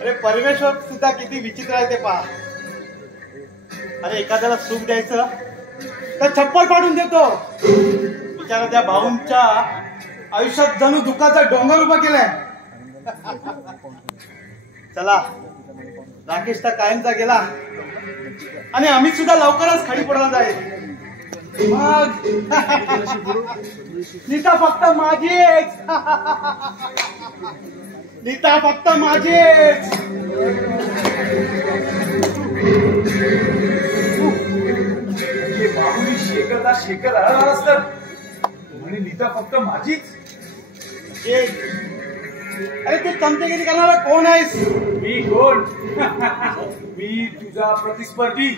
अरे परमेश्वर सुद्धा किती विचित्र आहे ते पहा. अरे एखाद्याला सुख द्यायचं तर छप्पर पाडून देतो. बिचारा त्या भाऊंच्या आयुष्यात जणू दुःखाचा डोंगर उभा केलाय. चला राकेश तर कायमचा गेला आणि अमित सुद्धा लवकरच खडी पडला जाईल. मग नीता फक्त माझीच, नीता फक्त माझीच. बाहुली शेकरदा शेकर हळहळ असतात म्हणे नीता फक्त माझीच. अरे तू चमचेगिरी करणारा कोण आहेस? मी कोण? मी तुझा प्रतिस्पर्धी.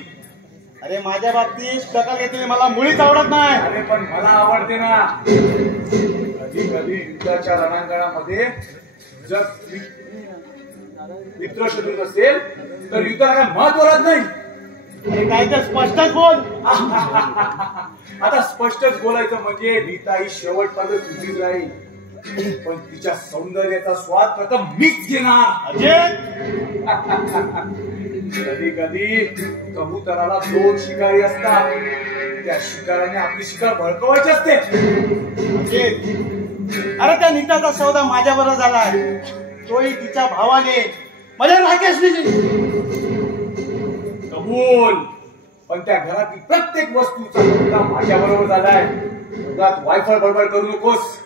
अरे माझ्या बाबतीत दखल घेतली मला मुळीच आवडत नाही. अरे पण मला आवडते ना. कधी कधी युद्धाच्या रणांगणामध्ये जर मित्र शत्रू नसेल तर युद्धाला काय महत्व राहत नाही. अरे काय तर स्पष्टच बोल. आता स्पष्टच बोलायचं म्हणजे नीता ही शेवटपर्यंत तुझीच राहील. पण तिच्या सौंदर्याचा स्वाद प्रथम मीच घेणार. कधी कधी कबुतराला 2 शिकारी असतात. त्या शिकाराने आपली शिकार भडकवायची असते. अरे त्या नीताचा सौदा माझ्या बरोबर झालाय. तोही तिच्या भावाने माझ्या राकेशने. कबूल. पण त्या घरातील प्रत्येक वस्तूचा सौदा माझ्या बरोबर झालाय. घरात वायफळ बडबड करू नकोस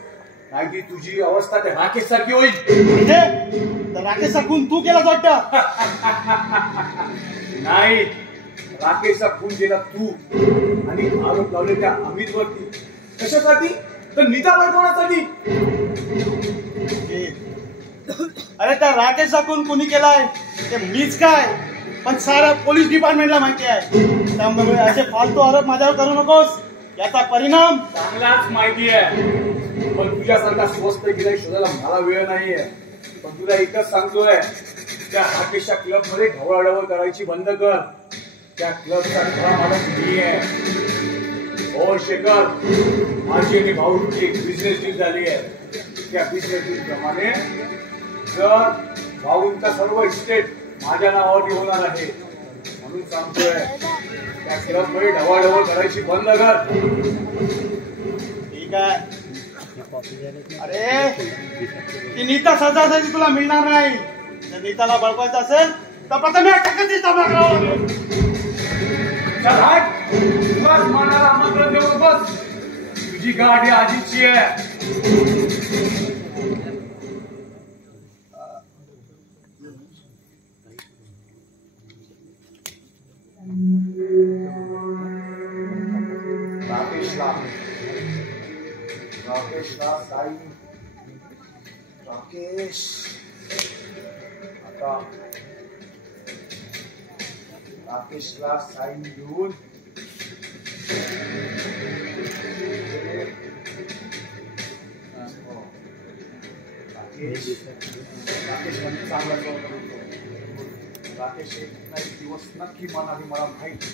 नाही की तुझी अवस्था त्या राकेश सारखी होईल. म्हणजे राकेशचा खून तू केला वाटतं? नाही, राकेशचा खून केला तू आणि आरोप लावले त्या अमितवरती. कशासाठी? तर नीता पाठवण्यासाठी. अरे त्या राकेशचा खून कुणी केलाय ते मीच काय पण सारा पोलीस डिपार्टमेंटला माहिती आहे. त्यामुळे असे फालतू आरोप माझ्यावर करू नकोस. याचा परिणाम चांगलाच माहिती आहे. पण तुझ्यासारखा स्वस्त गिराईक शोधायला मला वेळ नाहीये. पण तुला एकच सांगतोय, त्या राकेशच्या क्लब मध्ये ढवळाढवळ करायची बंद कर. त्या क्लबचा खरा मालक मी आहे. हो शेखर, माझी आणि भाऊची एक बिझनेस डील झाली आहे. त्या बिझनेस डील प्रमाणे जर भाऊंचा सर्व इस्टेट माझ्या नावावरती होणार आहे. म्हणून सांगतोय त्या क्लब मध्ये ढवळाढवळ करायची बंद कर. ठीक आहे. अरे ती नीता सजासाठी तुला मिळणार नाही. जर नीताला बळवायचं असेल तर प्रथम मनाला आमंत्रण देऊ बस. तुझी गाडी आजीची आहे. राकेशला साईन. राकेश आता राकेशला साईन घेऊन राकेश चांगला जॉब करतो. राकेश एक दिवस नक्की म्हणाले मला माहिती.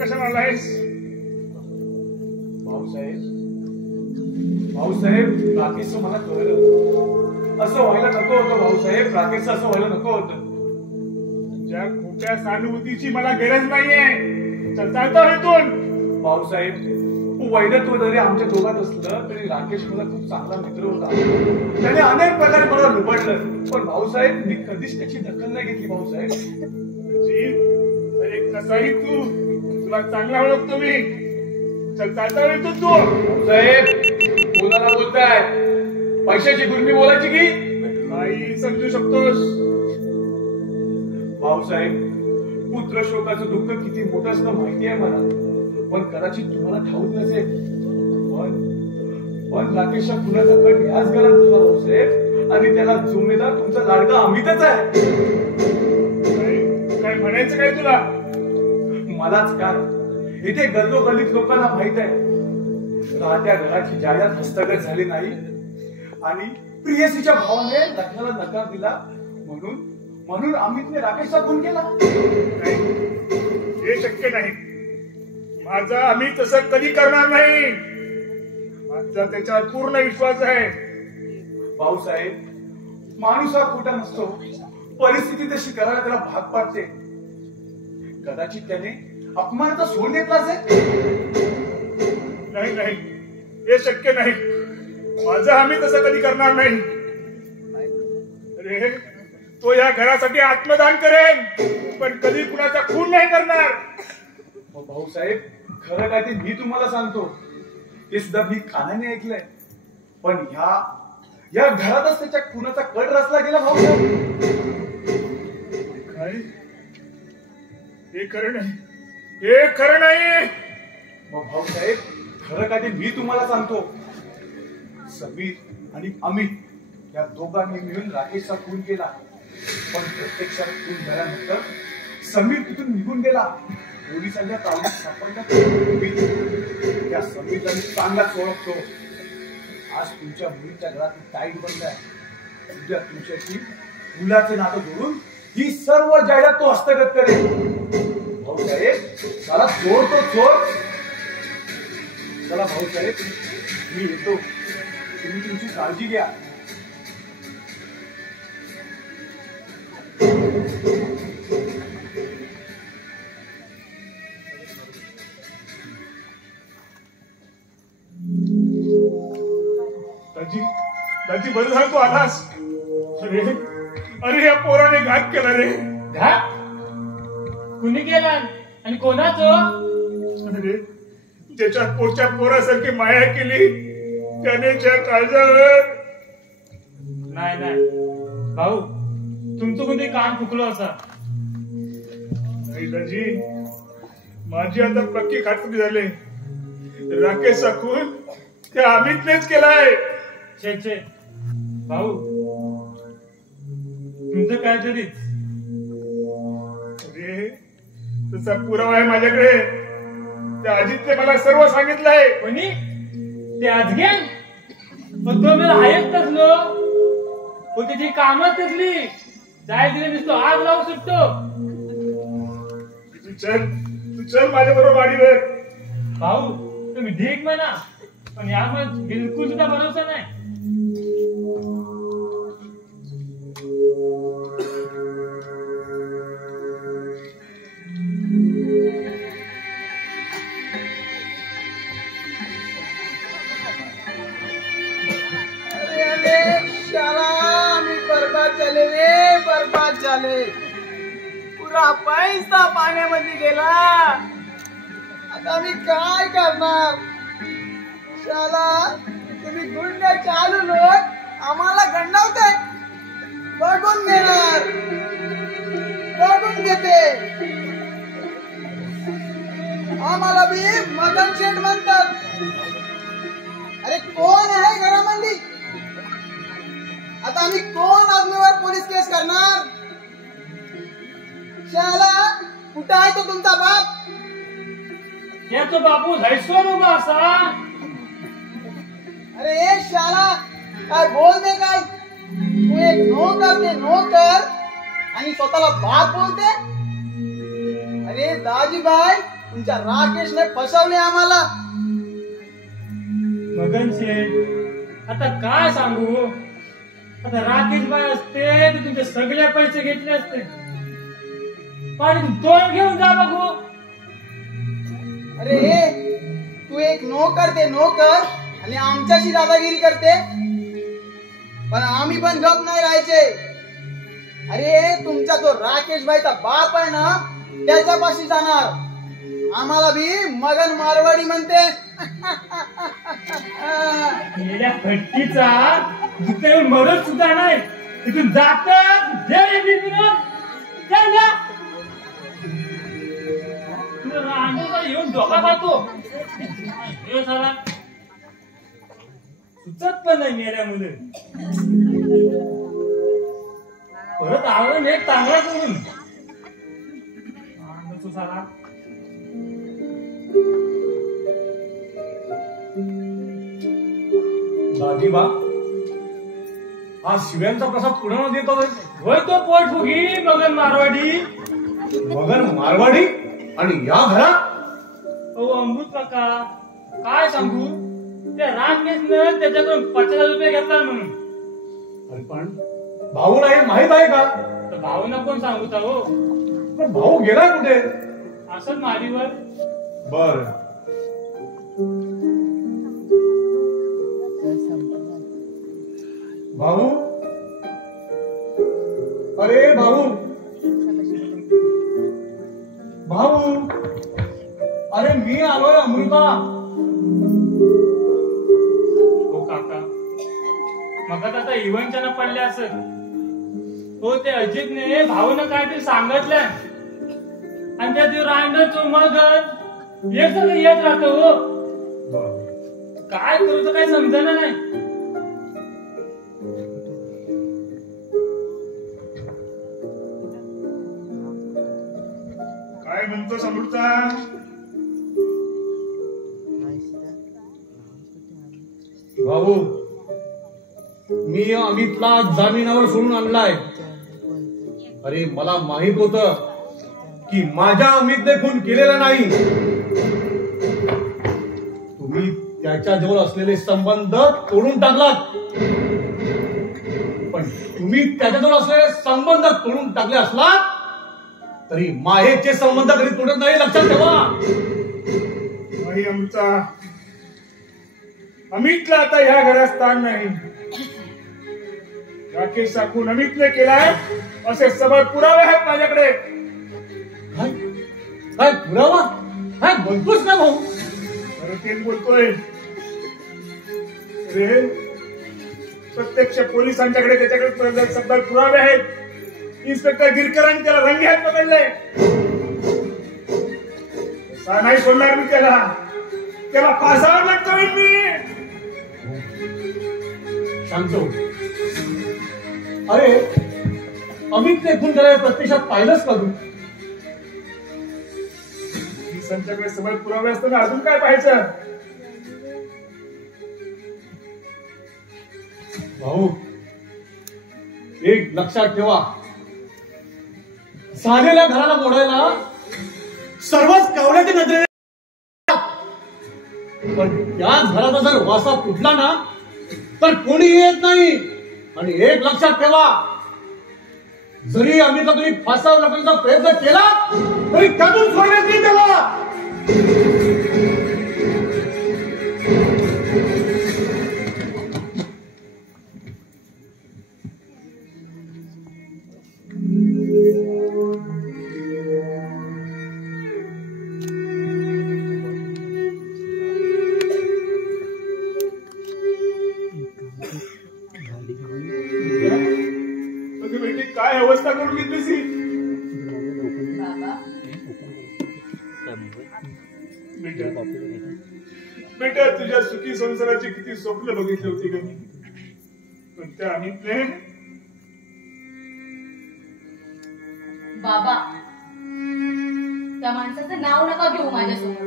कशाला आलायस? भाऊसाहेब राकेशचं मला कळलं. असं व्हायला नको होतं भाऊसाहेब. राकेशचं असं व्हायला नको होतं. तुझ्या खोट्या सहानुभूतीची मला गरज नाहीये. चालतो इथून. भाऊसाहेब वैधत्व जरी आमच्या दोघात असलं तरी राकेश मला खूप चांगला मित्र होता. त्याने अनेक प्रकारे मला लुबाडलं, पण भाऊसाहेब मी कधीच त्याची दखल नाही घेतली. भाऊसाहेब कसाही तुला चांगला ओळखतो मी. चल चालता येतो तू. भाऊसाहेब कोणाला बोलताय? पैशाची गुरमी बोलायची की काही समजू शकतोस? भाऊसाहेब पुत्र शोकाचं दुःख किती मोठं असतं माहिती आहे मला, पण कदाचित तुम्हाला ठाऊक नसेल. पण राकेशच्या खुनाचा कट ह्याच घरात झाला भाऊसाहेब, आणि त्याला जुमेदार तुमचा लाडका अमितच आहे. काय म्हणायचं काय तुला? मलाच काय, इथे गल्लोगल्लीत लोकांना माहित आहे राहत्या घराची जाहिरात हस्तगत झाली नाही आणि प्रियसीच्या भावाने लग्नाला नकार दिला, म्हणून अमितने राकेशचा खून केला. हे शक्य नाही. माझा अमित तसं कधी करणार नाही. माझा त्याच्यावर पूर्ण विश्वास आहे. भाऊसाहेब माणूस हा खोटा नसतो, परिस्थिती तशी करायला त्याला भाग पाडते. कदाचित त्याने अपमानाचा सोड घेतला असेल. नाही नाही, हे शक्य नाही. माझा आम्ही तसं कधी करणार नाही. अरे तो या घरासाठी आत्मदान करेन, पण कधी कुणाचा खून नाही करणार. भाऊसाहेब खरं काय ते मी तुम्हाला सांगतो, ते सुद्धा मी कानाने ऐकलंय. पण या घरातच त्याच्या खुनाचा कट रचला गेला. भाऊसाहेब काय? हे खरं नाही, हे खरं नाही. भाऊसाहेब खरं काय ते मी तुम्हाला सांगतो, समीर आणि अमित या दोघांनी मिळून राकेशचा खून केला. पण प्रत्यक्षात खून झाल्यानंतर समीर तिथून निघून गेला. पोलिसांच्या तावडीत सापडण्यात त्या समीरला मी चांगलाच ओळखतो. आज तुमच्या मुलीच्या घरात टाईट बंद आहे. उद्या तुमच्याशी मुलाचे नातं जोडून ही सर्व जाहिरात तो हस्तगत करेल. भाऊसाहेब चला, चोर तो चोर. चला भाऊसाहेब मी येतो, तुम्ही तुमची काळजी घ्या. दाजी बरं झालं तू आलास. अरे या पोराने घात केला रे. घात कुणी केला आणि कोणाचं? अरे ज्याच्या पोटच्या पोरासारखी माया केली त्याने ज्या काळजावर. नाही भाऊ, तुमचं कोणते कान फुकलो असा. नाही दाजी, माझी आता पक्की खात्री झाली. राकेशचा खून त्या अमितनेच केलाय. छे भाऊ, तुमचं काय तरीच. अरे तसा पुरावा आहे माझ्याकडे. त्या अजितने मला सर्व सांगितलंय. कोणी? ते आजगे? पण तो मला हायच तसलो. पण त्याची कामच तसली. जाय दिले नुसतं आग लावू सुटतो. तू चल माझ्या बरोबर गाडीवर. भाऊ तुम्ही ढीक म्हणा, पण यामुळे बिलकुल सुद्धा भरोसा नाही. बर्बाद झाले. पुरा पैसा पाण्यामध्ये गेला. आता मी काय करणार? शाला तुम्ही गुंड चालू लोक आम्हाला गंडावते. बघून घेणार, बघून घेते. आम्हाला बी मदन शेठ म्हणतात. अरे कोण आहे घरामध्ये? आता आम्ही कोण आदमीवर पोलीस केस करणार? शाला कुठं आहे तो तुमचा बाप? याचा बापू झायसो बाबा असा. अरे शाला काय बोलते काय? तू एक नोकर आणि स्वतःला बाप बोलते. अरे दाजीबाई, तुमच्या राकेशने फसवले आम्हाला. मगन शेठ आता काय सांगू. आता राकेश बाई असते तर तुमचे सगळे पैसे घेतले असते. पण दोन घेऊन जा बघू. अरे तू एक नोकर ते नोकर आणि आमच्याशी दादागिरी करते. पण आम्ही पण गप नाही राहायचे. अरे तुमचा तो राकेश भाईचा बाप आहे ना त्याच्यापाशी जाणार. आम्हाला बी मगन मारवाडी म्हणते. येड्या फटकीचा जिथे मरत सुद्धा नाही तिथून जात येऊन धोका खातो. सुचत पण नाही मेऱ्या मुले. परत आलं एक चांगला करून साला. दाजीबा हा शिव्यांचा प्रसाद कुणाला देतो? होय तो पोट फुगी मगन मारवाडी. मगन मारवाडी आणि या घरात? हो अमृत काका काय सांगू. त्या रामकेशनं त्याच्याकडून 50,000 रुपये घेतला म्हणून. अरे पण भाऊला हे माहित आहे का? तर भाऊना कोण सांगू था हो. पण भाऊ गेलाय कुठे? असं माडीवर. बर भाऊ. अरे भाऊ भाऊ. अरे मी आलोय अमृता. हो काका मग आता इव्हनच्या पडले असत. हो ते अजितने भाऊनं काहीतरी सांगितलं आणि त्या दिवस रांडण चोमळगत एक सगळं येत राहतो. हो काय करू तर काही समजेना नाही. काय म्हणतो समृद्धा? भाऊ मी अमितला जामिनावर सोडून आणलाय. अरे मला माहित होतं की माझ्या अमितने खून केलेला नाही. तुम्ही त्याच्याजवळ असलेले संबंध तोडून टाकलात. पण तुम्ही त्याच्याजवळ असलेले संबंध तोडून टाकले असलात तरी माहेरचे संबंध कधी तोडत नाही. लक्षात ठेवा. नाही अमृता, अमितला आता ह्या घरात स्थान नाही. राकेशचा खून अमितने केलाय असे सबळ पुरावे आहेत माझ्याकडे. काय पुरावा? काय बोलतोस ना भाऊ? अरे तेच बोलतोय. अरे प्रत्यक्ष पोलिसांच्याकडे त्याच्याकडे सबळ पुरावे आहेत. इन्स्पेक्टर गिरकरांनी त्याला रंगेहात पकडले. नाही सोडणार मी त्याला. त्याला फासावर लटकवीन मी. शांत हो. अरे अमितने खून करायला प्रत्यक्षात पाहिलंच का तू? पोलिसांच्याकडे सबळ पुरावे असताना अजून काय पाहायचं? भाऊ एक लक्षात ठेवा. झालेल्या घराला मोडायला सर्वच कावळ्याच्या नजरेने. पण त्याच घराचा जर वासा फुटला ना तर कोणी येत नाही. आणि एक लक्षात ठेवा, जरी अमितला तुम्ही फासावर लपवण्याचा प्रयत्न केला तरी त्यातून सोडण्यात नाही त्याला. काय अवस्था करून घेतलीस ही? बेटा तुझ्या सुखी संसाराची किती स्वप्न बघितली होती का मी. पण त्या अमितने. बाबा त्या माणसाचं नाव नका घेऊ माझ्यासमोर.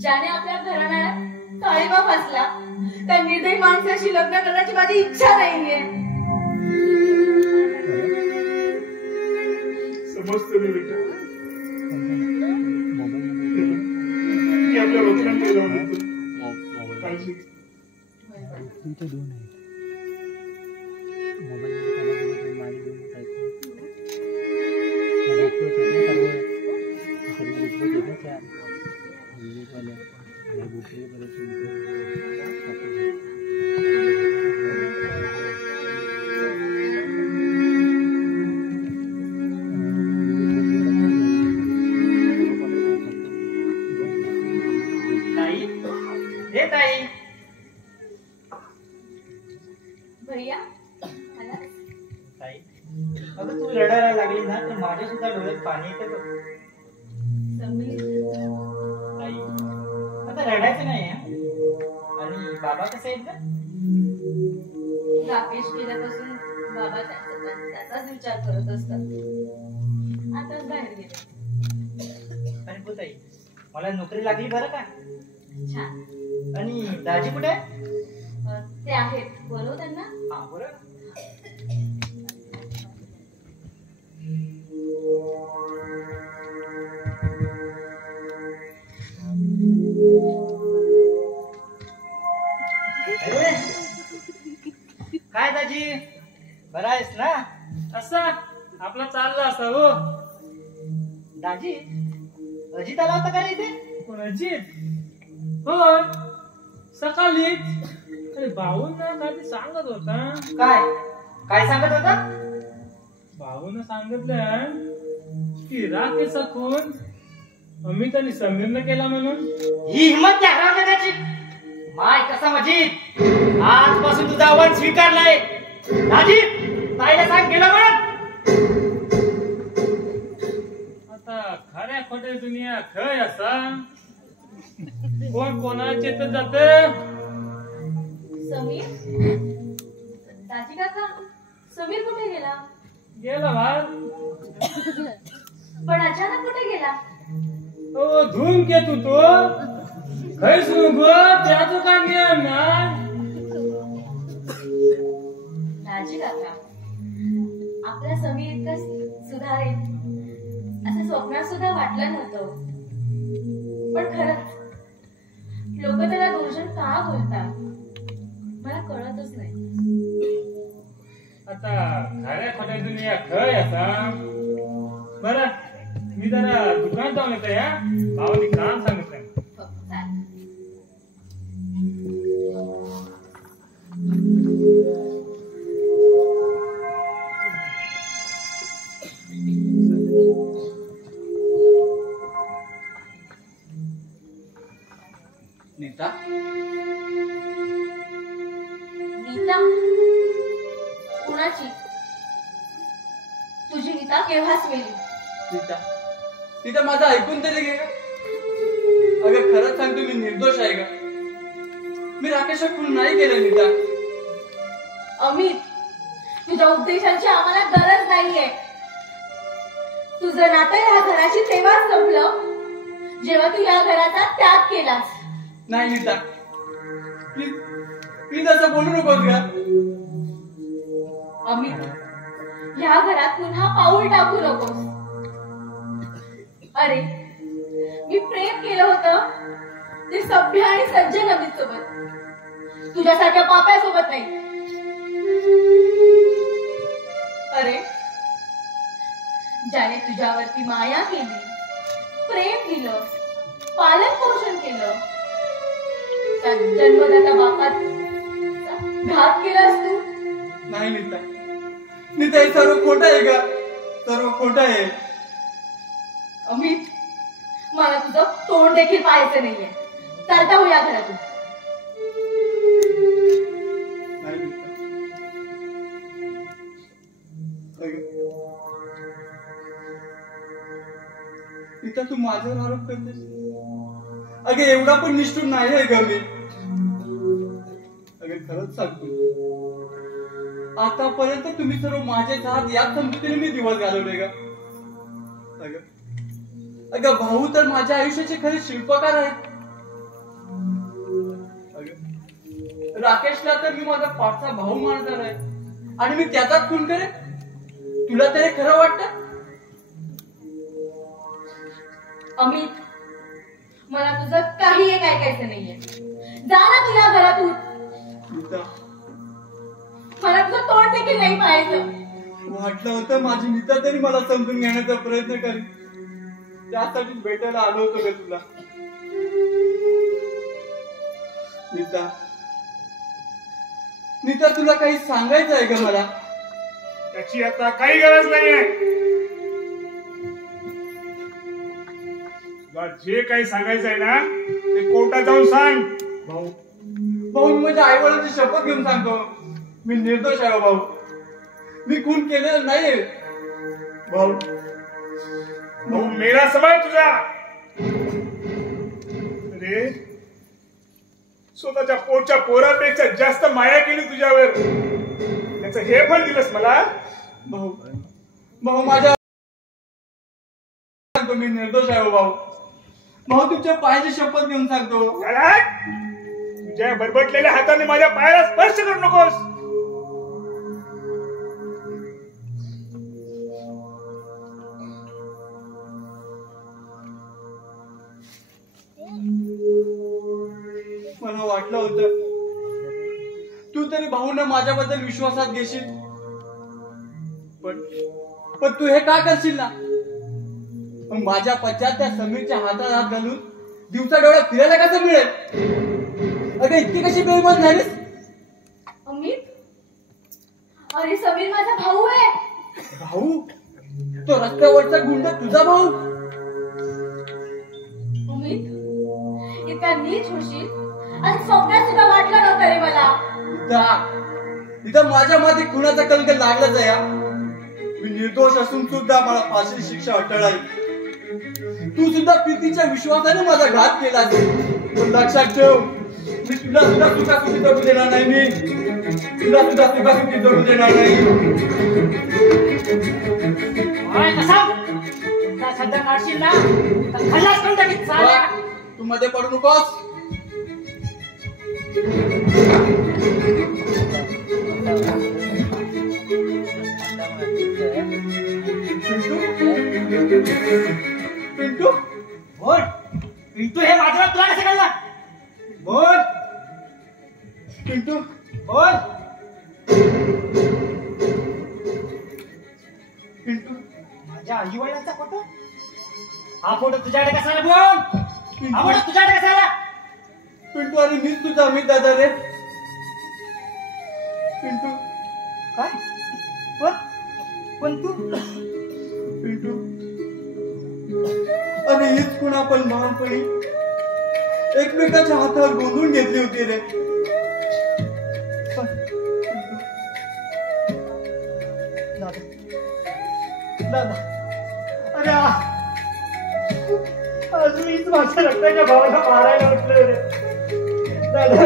ज्याने आपल्या घराण्यात काळीमा फासला त्या निर्दयी माणसाशी लग्न करण्याची माझी इच्छा नाहीये. समजतो मी बेटा. मी आपल्या वचनांकडे जाऊन येतो. काळजी घे. सर्व ताई, हे ताई. भैया मला ताई, अगं तू रडायला लागली ना तर माझ्या सुद्धा डोळ्यात पाणी येतं बघ. समीर ताई, आता रडायचं नाही हा. आणि बाबा कसे आहेत का? राकेश गेल्यापासून बाबा त्याचाच विचार करत असतात. आताच बाहेर गेले. आणि हो ताई, मला नोकरी लागली बरं का. छान. आणि दाजी कुठे आहे? ते आहेत, बोलव त्यांना. हा बरं. अरे, काय दाजी, बरा आहेस ना? असा आपला चालला असा हो. दाजी, अजित आला होता का रे इथे? कोण अजित? होय, सकाळीच. अरे भाऊंना काय ते सांगत होता. काय काय सांगत होता? भाऊन सांगितलं की राकेश खून अमित आणि समीरनं केला म्हणून. ही हिंमत त्या हरामजाद्याची. माय कसा मजीद, आजपासून तुझा आव्हान स्वीकारलाय. दाजी, ताईला सांग गेलं म्हणून. आता खऱ्या खोट्या दुनिया खय असा. कोण कोणाला चेतत जात. समीर, दाजी काका, समीर कुठे गेला? गेला भात. पण अचानक कुठे गेला? ओ धूम केतू तो खय सुग त्याचं काय नियम नाही. दाजी काका, आपला समीर इतका सुधारेल असं स्वप्नात सुद्धा वाटलं नव्हतं. पण खरंच लोक त्याला दोषण का बोलतात मला कळतच नाही. आता खऱ्या खोट्या दुनिया खय असा. बरं, मी जरा दुकानात जाऊन येतो या. भावानी काम सांगितलं. हो, चालेल. नीता, नीता? कुणाची? तुझी नीता केव्हाच मेली? नीता, नीता माझं ऐकून तरी घे का. अगं खरंच सांगतो, मी निर्दोष आहे का. मी राकेशला खून नाही केलं नीता. अमित, तुझ्या उपदेशांची आम्हाला गरज नाहीये. तुझं नातं या घराची तेव्हाच संपलं जेव्हा तू या घराचा त्याग केलास. नाही नीता, प्लीज प्लीज असं बोलू नकोस का. अमित, या घरात पुन्हा पाऊल टाकू नकोस. अरे, मी प्रेम केलं होतं ते सभ्य आणि सज्जन अमित सोबत, तुझ्यासारख्या पाप्यासोबत नाही. अरे, ज्याने तुझ्यावरती माया केली, प्रेम दिलं, पालन पोषण केलं, त्या जन्मदाता बापात घात केलास तू. नाही नीता, नीता हे सर्व खोटं आहे का. सर्व खोटं आहे. अमित, मला तुझं तोंड देखील पाहायचं नाहीये. चालता हो या घरातून. नाही नीता. नीता, तू माझ्यावर आरोप करतेस. अगं एवढा पण निष्ठुर नाही आहे का मी. अगं खरंच सांगतो, आतापर्यंत तुम्ही सर्व माझेच आहात याच समजुतीने मी दिवस घालवले का. अगं भाऊ तर माझ्या आयुष्याचे खरे शिल्पकार आहेत. राकेशला तर मी माझा पाठचा भाऊ मानणार आहे आणि मी त्याचाच खून करेन. तुला तरी खरं वाटतं. अमित, मला तुझं काही एक ऐकायचं नाहीये. जा ना तुझ्या घरातून. मला तुझं तोंड देखील नाही पाहायचं. वाटलं होतं माझी नीता तरी मला समजून घेण्याचा प्रयत्न करेल. त्यासाठीच भेटायला आलो होतो ग तुला. नीता, नीता तुला काही सांगायचं आहे का मला? त्याची आता काही गरज नाही आहे. तुला जे काही सांगायचं आहे ना ते कोर्टात जाऊन सांग. भाऊ, भाऊ मी माझ्या आई वडिलांची शपथ घेऊन सांगतो, मी निर्दोष आहे भाऊ. मी खून केलेलं नाही भाऊ. भाऊ मेला समय तुझा. अरे स्वतःच्या पोटच्या पोरापेक्षा जास्त माया केली तुझ्यावर, त्याचं हे फळ दिलंस मला. भाऊ, भाऊ माझ्या मी निर्दोष आहे भाऊ. भाऊ तुमच्या पायाची शपथ घेऊन सांगतो. तुझ्या बरबटलेल्या हाताने माझ्या पायाला स्पर्श करू नकोस. मला वाटलं होतं तू तरी भाऊंना माझ्याबद्दल विश्वासात घेशील, पण तू हे का करशील ना? माझ्या पश्चात त्या समीरच्या हातात हात घालून दिवसा डोळ्यात फिरायला कसं मिळेल? अगं इतकी कशी बेईमान झालीस? अमित, अरे समीर माझा भाऊ आहे. भाऊ? तो रस्त्यावरचा गुंड तुझा भाऊ? अमित, इतका नीच होशील आणि स्वप्नात सुद्धा वाटलं नव्हतं रे मला. इथं माझ्या मध्ये खुनाचा कलंक लागलाच आहे. मी निर्दोष असून सुद्धा मला फाशी शिक्षा अटळ आहे. तू सुद्धा प्रीतीच्या विश्वासाने माझा घात केला. पण लक्षात ठेव, मी तुला सुद्धा सुखासुखी जगू देणार नाही. मी तुला सुद्धा सुखासुखी जगू देणार नाही. सध्या काढशील ना तर खल्लास करून टाकीन साल्या. तू मध्ये पडू नकोस. पिंटू, बोल. पिंटू हे माझ्यावर तुला कसं कळलं? बोल. पिंटू, बोल. पिंटू, माझ्या आई वडिलांचा फोटो? हा फोटो तुझ्याकडे कसा आला? बोल. हा फोटो तुझ्याकडे कसा आला? पिंटू, अरे मीच तुझा अमित दादा रे. पिंटू, काय? पण तू? पिंटू, अरे हीच खूण आपण लहानपणी एकमेकाच्या हातावर गोंधळून घेतली होती रे. दादा, अरे अजूनच माझ्या रक्ताच्या भावाला मारायला म्हटलं रे. दादा,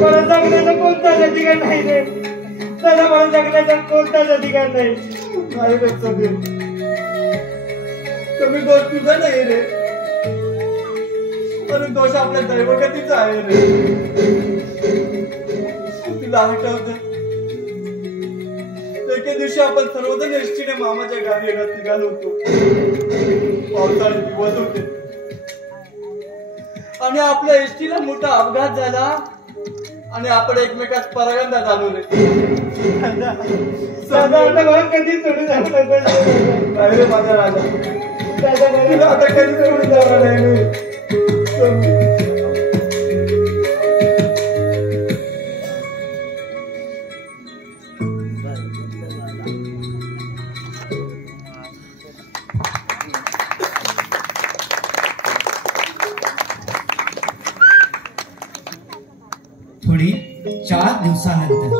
मला जगण्याचा कोणताच अधिकार नाही रे. दादा, मला जगण्याचा कोणताच अधिकार नाही. नाही रे समीर, समीर दोष तुझा नाही रे. अरे दोष आपल्या दैवगतीचा आहे रे. तुला आठवतं एके दिवशी आपण सर्वजण एसटीने मामाच्या गावी येण्यात निघालो होतो. पावसाळे दिवस होते आणि आपल्या एसटीला मोठा अपघात झाला आणि आपण एकमेकात परागंदा झालो रे. दादा कधी सोडून जाणार नाही रे माझा राजा. तुला आता कधी सोडून जाणार नाही मी. पुढे 4 दिवसानंतर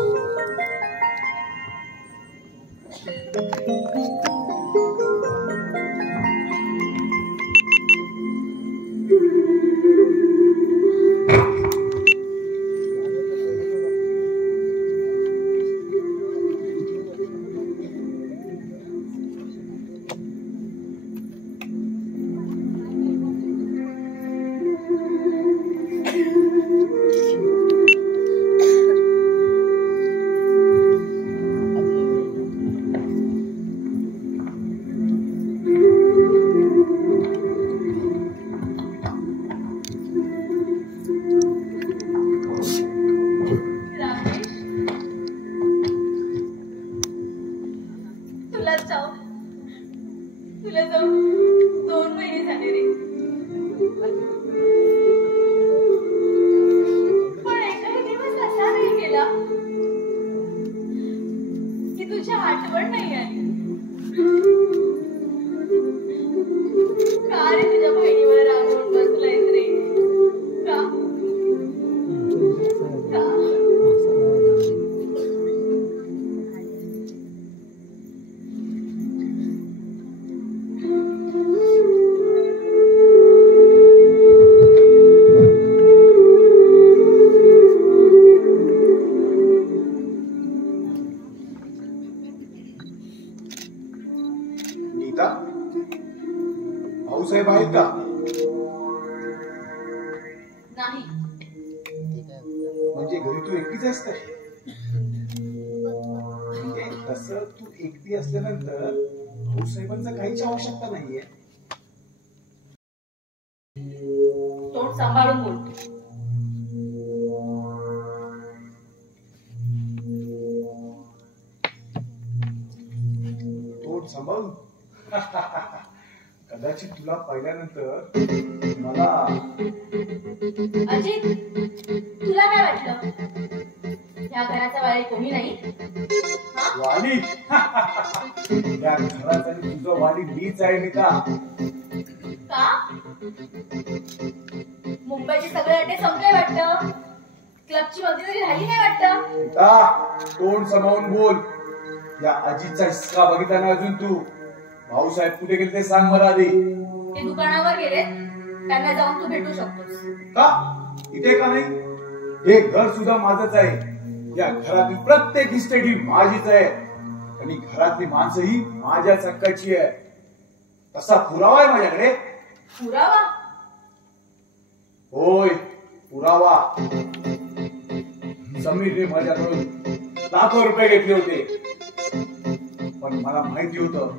म्हणजे घरी तू एकटीच आहेस का? तसं तू एकटी असल्यानंतर भाऊसाहेबांचा काहीच आवश्यकता नाहीये. तोंड सांभाळून बोल. तोंड सांभाळून कदाचित तुला पाहिल्यानंतर मला अजित, तुला काय वाटलं ह्या घराचा वाली कोणी नाही? वाली या घराचा तुझा वाली मीच आहे का? मुंबईचे सगळे अड्डे संपले वाटतं. क्लबची मगरी तरी राहिली नाही वाटतं. तोंड सांभाळून बोल. या अजितचा हिस्सा बघितला ना अजून तू? भाऊसाहेब कुठे गेले ते सांग मला आधी. ते दुकानावर गेले, त्यांना जाऊन तू भेटू शकतोस. का इथे का नाही? हे घर सुद्धा माझंच आहे. या घरातील प्रत्येक इस्टेट ही माझीच आहे आणि घरातली माणसं ही माझ्याच हक्काची आहे. तसा पुरावा आहे माझ्याकडे. पुरावा? होय, पुरावा. समीरने माझ्याकडून लाखो रुपये घेतले होते, पण मला माहिती होतं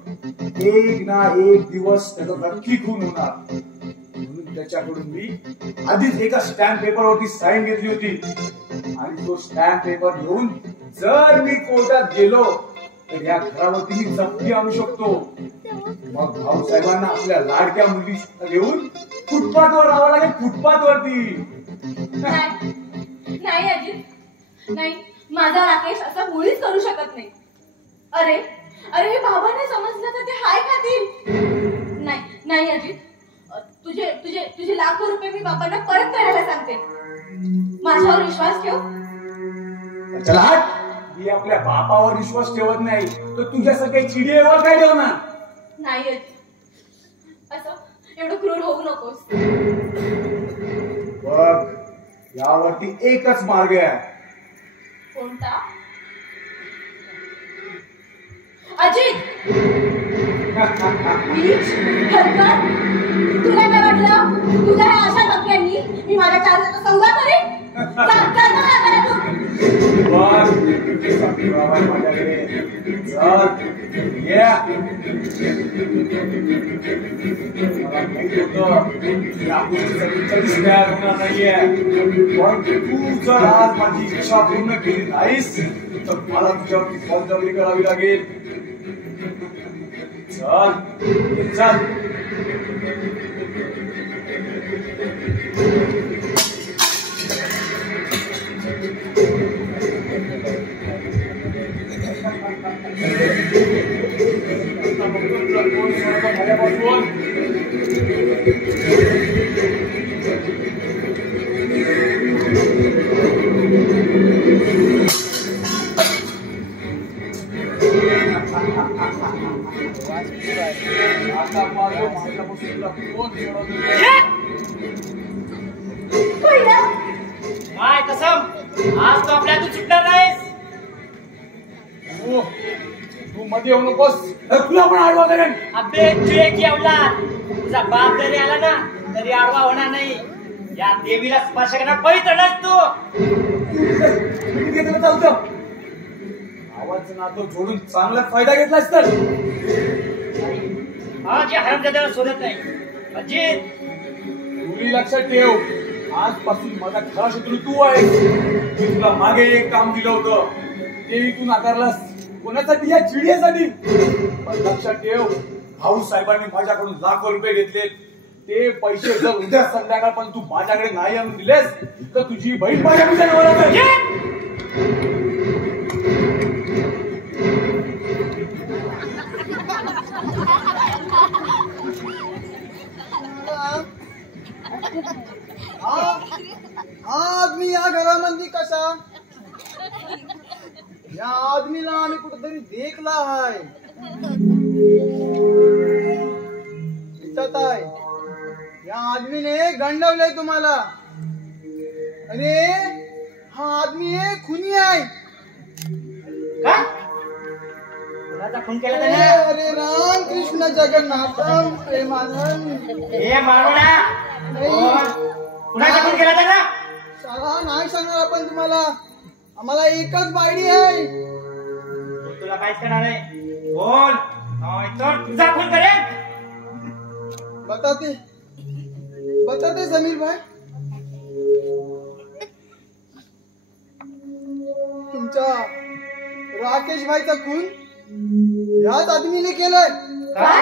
एक ना एक दिवस त्याचा नक्की खून होणार, म्हणून त्याच्याकडून मी आधीच एका स्टॅम्प पेपरवरती साईन घेतली होती आणि तो स्टॅम्प पेपर घेऊन जर मी कोर्टात गेलो तर या घरावरती मी जप्ती आणू शकतो. मग भाऊसाहेबांना आपल्या लाडक्या मुली घेऊन फुटपाथवर राहावं लागेल. फुटपाथवरती नाही अजित, नाही. माझा राकेश असं मुळीच करू शकत नाही. अरे अरे, हे बाबांना समजलं तर ते हाय खातील. नाही अजित, तुझे तुझे तुझे लाखो रुपये मी बाबांना परत करायला सांगते. माझ्यावर विश्वास ठेव. चला हट. मी आपल्या बापावर विश्वास ठेवत नाही तर तुझ्यासारख्या चिडीवर काय ठेवणार? नाही अजित, असं एवढं क्रूर होऊ नकोस. बघ, यावरती एकच मार्ग आहे. कोणता? अजित, तुला काय वाटलं? तुझ्या ह्या अशा धमक्यांनी मी माझ्या चार्जाचा सौदा करेन? माझ्याकडे चल, ये. मला माहित होतं या गोष्टीसाठी कधीच तयार होणार नाहीये, पण तू जर आज माझी इच्छा पूर्ण केली नाहीस तर मला तुझ्यावरती बळजबरी करावी लागेल. चल चल. आता माझ्या माझ्यापासून कोण काय कसम, आज तो आपल्यातून सुटणार नाहीस. तू मध्ये येऊ नकोस, तुला पण आडवा करेन. अबे तुझे की अवलाद, तुझा बाप जरी आला ना तरी आडवा होणार नाही. या देवीला स्पर्श करणार पवित्र नसतो. चालतं आवाज नातो जोडून चांगला फायदा घेतलास तर हा जे हरामजाद्याला सोडत नाही. अजित, तुम्ही लक्षात ठेव, आजपासून माझा खरा शत्रू तू आहे. मी तुला मागे एक काम दिलं होतं, तेही तू नाकारलास. कोणासाठी? या चिडीसाठी. पण लक्षात ठेव, भाऊसाहेबांनी माझ्याकडून लाखो रुपये घेतले. ते पैसे जर उद्या संध्याकाळपर्यंत तू माझ्याकडे नाही आणून दिलेस तर तुझी बहीण माझ्या आदमी या घरामध्ये कसा? या आदमीला आम्ही कुठेतरी देखला आहे. दिसत आहे या आदमीने गंडवलंय तुम्हाला. अरे हा आदमी खुनी आहे. काय कुणाचा खून केला त्याने? अरे राम कृष्ण जगन्नाथम प्रेमानंद. हे मारुडा, कुणाचा खून केला त्याने? साला नाही सांगणार आपण तुम्हाला. आम्हाला एकच बायडी आहे. तुला काहीच करणार आहे. बोल, नाहीतर तुझा खून करेन. बताते समीर भाई, तुमच्या राकेश भाईचा खून याच आदमीने केलंय. काय